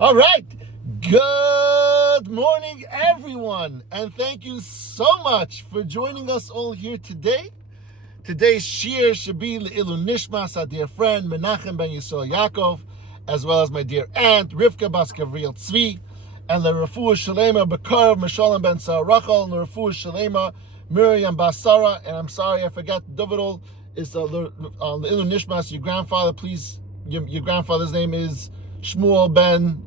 All right. Good morning, everyone. And thank you so much for joining us all here today. Today's shiur should be Le'ilu Nishmas, our dear friend Menachem ben Yisrael Yaakov, as well as my dear aunt Rivka Bas Gavriel Tzvi, and L'Refuah Shalema Bekarav Meshalem ben Sarah Rachel, and L'Refuah Shalema Miriam Bas Sarah. And I'm sorry, I forgot Davidol is Le'ilu Nishmas. Your grandfather, please. Your grandfather's name is Shmuel ben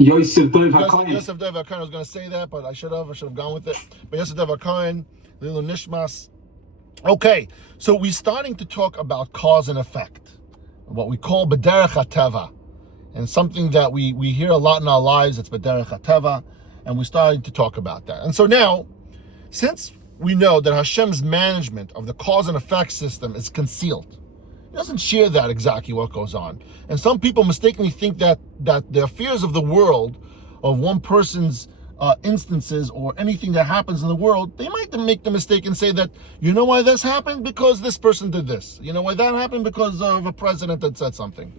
Yosef Dov HaKohen. Yosef Dov HaKohen. I was going to say that, but I should have gone with it. But Yosef Dov HaKohen, Le'ilu Nishmas. Okay, so we're starting to talk about cause and effect, what we call B'derech HaTeva, and something that we hear a lot in our lives. It's B'derech HaTeva, and we're starting to talk about that. And so now, since we know that Hashem's management of the cause and effect system is concealed, He doesn't share that exactly what goes on. And some people mistakenly think that the affairs of the world, of one person's instances or anything that happens in the world, they might make the mistake and say that, you know why this happened? Because this person did this. You know why that happened? Because of a president that said something.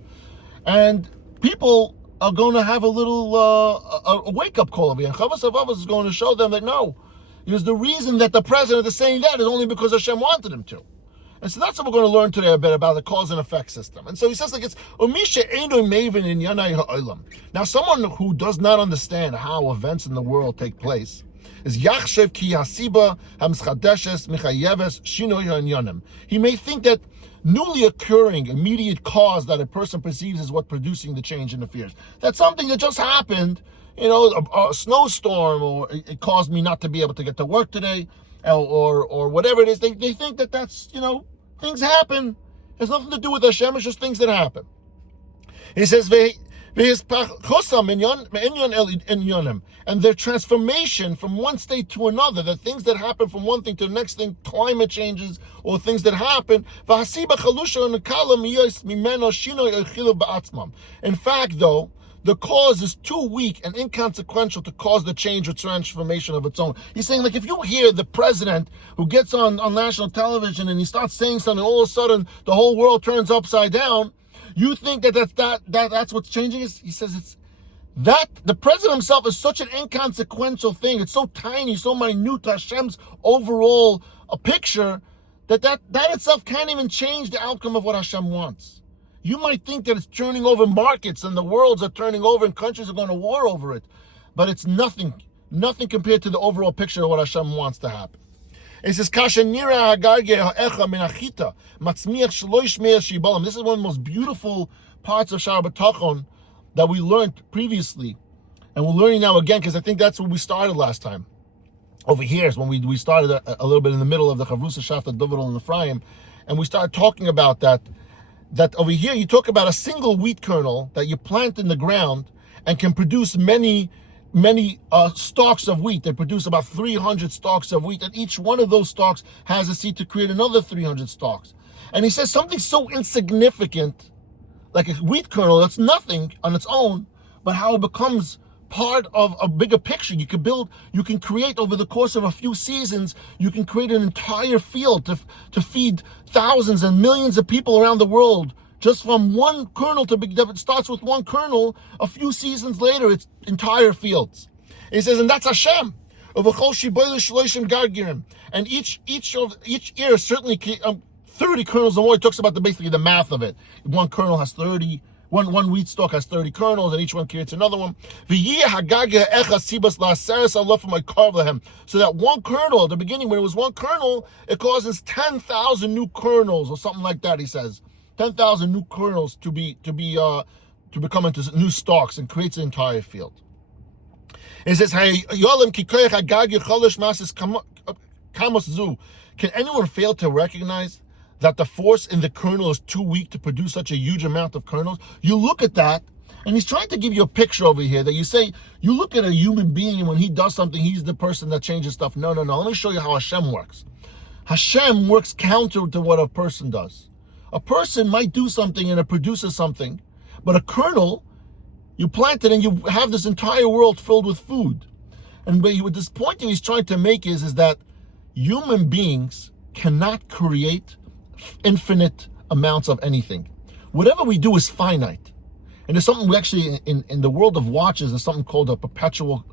And people are going to have a little a wake-up call over here. And Chavos Avavos is going to show them that no, because the reason that the president is saying that is only because Hashem wanted him to. And so that's what we're going to learn today a bit about the cause and effect system. And so he says like it's now someone who does not understand how events in the world take place is yachshev ki hasiba hamschadeshes michayeves shinoy ha'inyanim. He may think that newly occurring immediate cause that a person perceives is what producing the change in affairs. That's something that just happened, a snowstorm, or it caused me not to be able to get to work today, or whatever it is. They think that that's, things happen. It has nothing to do with Hashem. It's just things that happen. He says, and their transformation from one state to another, the things that happen from one thing to the next thing, climate changes, or things that happen. In fact, though, the cause is too weak and inconsequential to cause the change or transformation of its own. He's saying, like, if you hear the president who gets on national television and he starts saying something, all of a sudden the whole world turns upside down, you think that's what's changing? He says it's that the president himself is such an inconsequential thing. It's so tiny, so minute to Hashem's overall picture that itself can't even change the outcome of what Hashem wants. You might think that it's turning over markets and the worlds are turning over and countries are going to war over it. But it's nothing compared to the overall picture of what Hashem wants to happen. It says, this is one of the most beautiful parts of Shaar Habitachon that we learned previously. And we're learning now again, because I think that's where we started last time. Over here is when we started a little bit in the middle of the Chavrusa Shafta Dovidol and Ephraim. And we started talking about that over here you talk about a single wheat kernel that you plant in the ground and can produce many stalks of wheat. They produce about 300 stalks of wheat, and each one of those stalks has a seed to create another 300 stalks. And he says something so insignificant, like a wheat kernel, that's nothing on its own, but how it becomes part of a bigger picture. You can create over the course of a few seasons, you can create an entire field to feed thousands and millions of people around the world, just from one kernel it starts with one kernel. A few seasons later, it's entire fields. He says, and that's Hashem. And each ear certainly 30 kernels or more. He talks about basically the math of it. One kernel has 30. One wheat stalk has 30 kernels, and each one creates another one. So that one kernel, at the beginning, when it was one kernel, it causes 10,000 new kernels, or something like that. He says 10,000 new kernels to become into new stalks, and creates an entire field. It says, can anyone fail to recognize that the force in the kernel is too weak to produce such a huge amount of kernels? You look at that, and he's trying to give you a picture over here that you say, you look at a human being, and when he does something, he's the person that changes stuff. No. Let me show you how Hashem works. Hashem works counter to what a person does. A person might do something and it produces something, but a kernel, you plant it and you have this entire world filled with food. And what this point he's trying to make is that human beings cannot create infinite amounts of anything. Whatever we do is finite. And there's something we actually, in the world of watches, there's something called a perpetual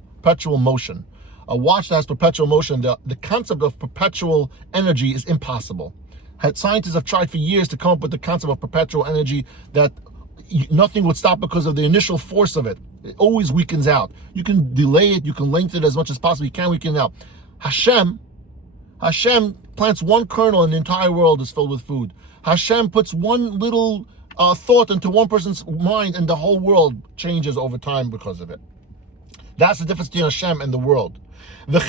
motion. A watch that has perpetual motion, the concept of perpetual energy is impossible. Scientists have tried for years to come up with the concept of perpetual energy, that nothing would stop because of the initial force of it. It always weakens out. You can delay it, you can lengthen it as much as possible, you can't weaken it out. Hashem plants one kernel and the entire world is filled with food. Hashem puts one little thought into one person's mind and the whole world changes over time because of it. That's the difference between Hashem and the world. And the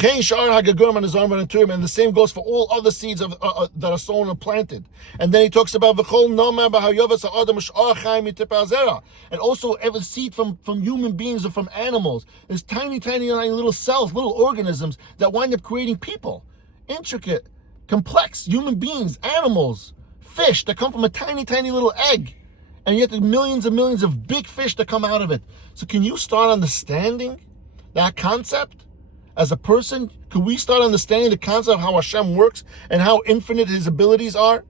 same goes for all other seeds that are sown and planted. And then he talks about and also every seed from human beings or from animals. There's tiny little cells, little organisms that wind up creating people. Intricate, complex human beings, animals, fish that come from a tiny little egg. And yet there's millions and millions of big fish that come out of it. So can you start understanding that concept? As a person, could we start understanding the concept of how Hashem works and how infinite His abilities are?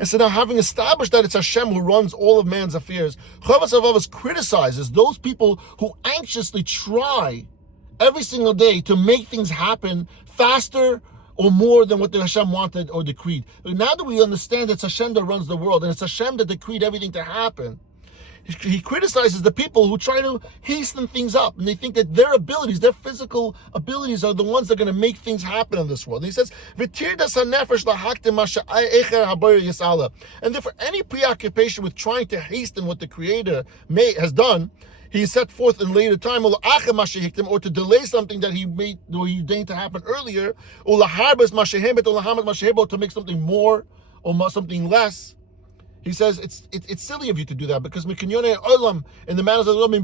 And so now, having established that it's Hashem who runs all of man's affairs, Rav Av criticizes those people who anxiously try every single day to make things happen faster or more than what the Hashem wanted or decreed. But now that we understand it's Hashem that runs the world and it's Hashem that decreed everything to happen, he criticizes the people who try to hasten things up, and they think that their abilities, their physical abilities, are the ones that are going to make things happen in this world. And he says, and therefore any preoccupation with trying to hasten what the Creator has done, he set forth in later time, or to delay something that he ordained to happen earlier, to make something more or something less. He says it's silly of you to do that, because in the manners of the Lord,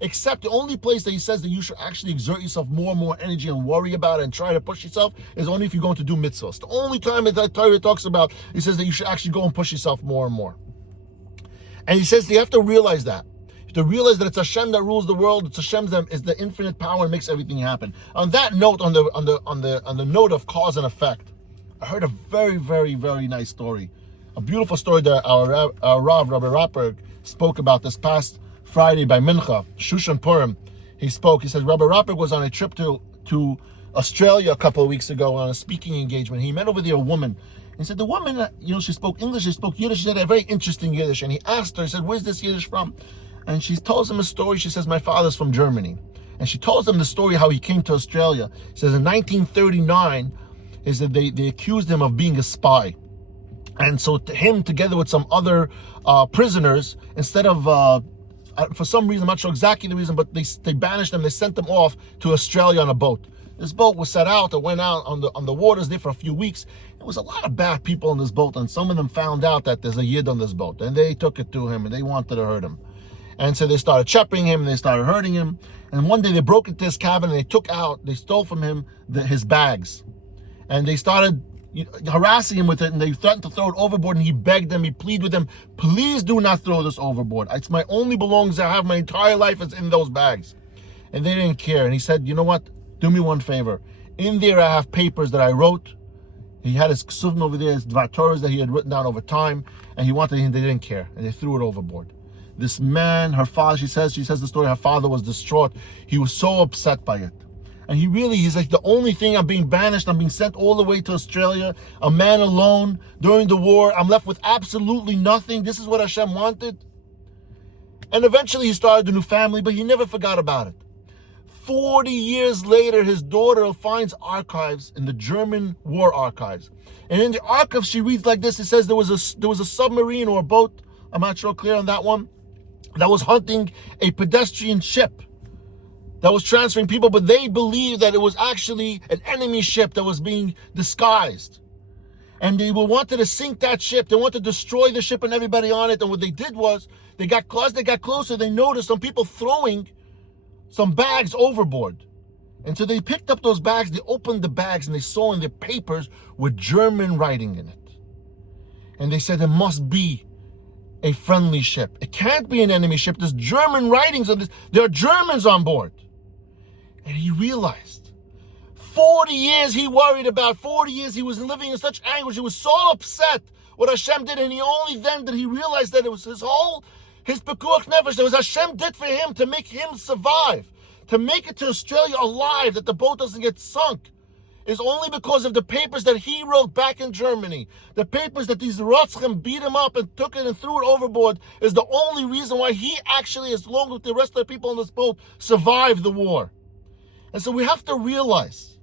except the only place that he says that you should actually exert yourself more and more energy and worry about it and try to push yourself is only if you're going to do mitzvahs. The only time that Torah talks about, he says that you should actually go and push yourself more and more. And he says you have to realize that. You have to realize that it's Hashem that rules the world. It's Hashem that is the infinite power and makes everything happen. On that note, on the note of cause and effect, I heard a very, very, very nice story. A beautiful story that our Rav, Rabbi Rapper, spoke about this past Friday by Mincha, Shushan Purim. He spoke. He says Rabbi Rapper was on a trip to Australia a couple of weeks ago on a speaking engagement. He met over there a woman. He said the woman, she spoke English, she spoke Yiddish. She had a very interesting Yiddish. And he asked her, he said, where's this Yiddish from? And she tells him a story. She says, my father's from Germany. And she tells him the story how he came to Australia. She says in 1939, is that they accused him of being a spy. And so him, together with some other prisoners, instead of, for some reason, I'm not sure exactly the reason, but they banished them, they sent them off to Australia on a boat. This boat was set out, it went out on the waters there for a few weeks. There was a lot of bad people on this boat, and some of them found out that there's a Yid on this boat, and they took it to him, and they wanted to hurt him. And so they started shepherding him, and they started hurting him. And one day they broke into his cabin, and they stole from him his bags. And they started harassing him with it, and they threatened to throw it overboard, and he begged them, he pleaded with them, please do not throw this overboard. It's my only belongings I have, my entire life is in those bags. And they didn't care. And he said, you know what, do me one favor. In there I have papers that I wrote. He had his ksuvim over there, his dvar Torahs that he had written down over time, and they didn't care, and they threw it overboard. This man, her father, she says the story, her father was distraught. He was so upset by it. And he's like, the only thing, I'm being banished, I'm being sent all the way to Australia, a man alone during the war, I'm left with absolutely nothing. This is what Hashem wanted. And eventually he started a new family, but he never forgot about it. 40 years later, his daughter finds archives in the German war archives. And in the archives, she reads like this. It says there was a submarine or a boat, I'm not sure clear on that one, that was hunting a pedestrian ship that was transferring people, but they believed that it was actually an enemy ship that was being disguised. And they wanted to sink that ship. They wanted to destroy the ship and everybody on it. And what they did was, they got closer, they noticed some people throwing some bags overboard. And so they picked up those bags, they opened the bags, and they saw in their papers with German writing in it. And they said, it must be a friendly ship. It can't be an enemy ship. There's German writings on this. There are Germans on board. And he realized 40 years he worried about, 40 years he was living in such anguish. He was so upset what Hashem did, and he only then did he realize that it was his pekuach nefesh, that was Hashem did for him to make him survive, to make it to Australia alive, that the boat doesn't get sunk, is only because of the papers that he wrote back in Germany. The papers that these Rotzchim beat him up and took it and threw it overboard is the only reason why he actually, as long with the rest of the people on this boat, survived the war. And so we have to realize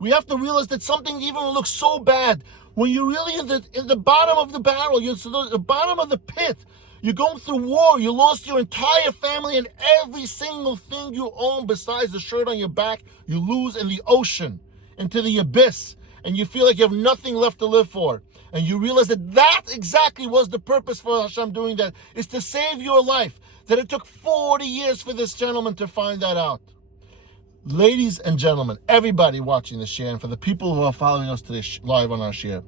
that something even looks so bad, when you're really in the bottom of the barrel, you're the bottom of the pit, you're going through war, you lost your entire family and every single thing you own besides the shirt on your back, you lose in the ocean, into the abyss, and you feel like you have nothing left to live for. And you realize that exactly was the purpose for Hashem doing that, is to save your life. That it took 40 years for this gentleman to find that out. Ladies and gentlemen, everybody watching this shiur, and for the people who are following us today live on our shiur,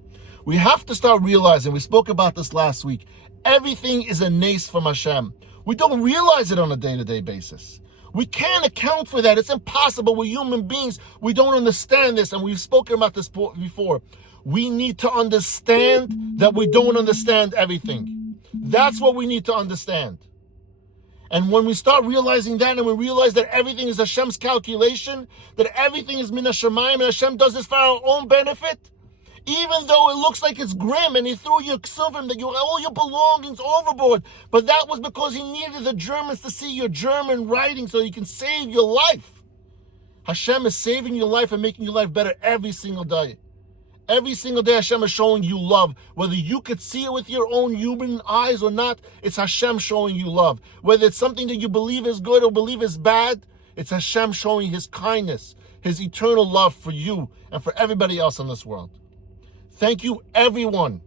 we have to start realizing, we spoke about this last week, everything is a nace from Hashem. We don't realize it on a day-to-day basis. We can't account for that. It's impossible. We're human beings. We don't understand this, and we've spoken about this before. We need to understand that we don't understand everything. That's what we need to understand. And when we start realizing that, and we realize that everything is Hashem's calculation, that everything is min hashamayim, and Hashem does this for our own benefit, even though it looks like it's grim and he threw your ksuvim, that all your belongings overboard, but that was because he needed the Germans to see your German writing so he can save your life. Hashem is saving your life and making your life better every single day. Every single day Hashem is showing you love. Whether you could see it with your own human eyes or not, it's Hashem showing you love. Whether it's something that you believe is good or believe is bad, it's Hashem showing his kindness, his eternal love for you and for everybody else in this world. Thank you, everyone,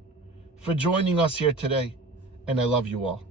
for joining us here today, and I love you all.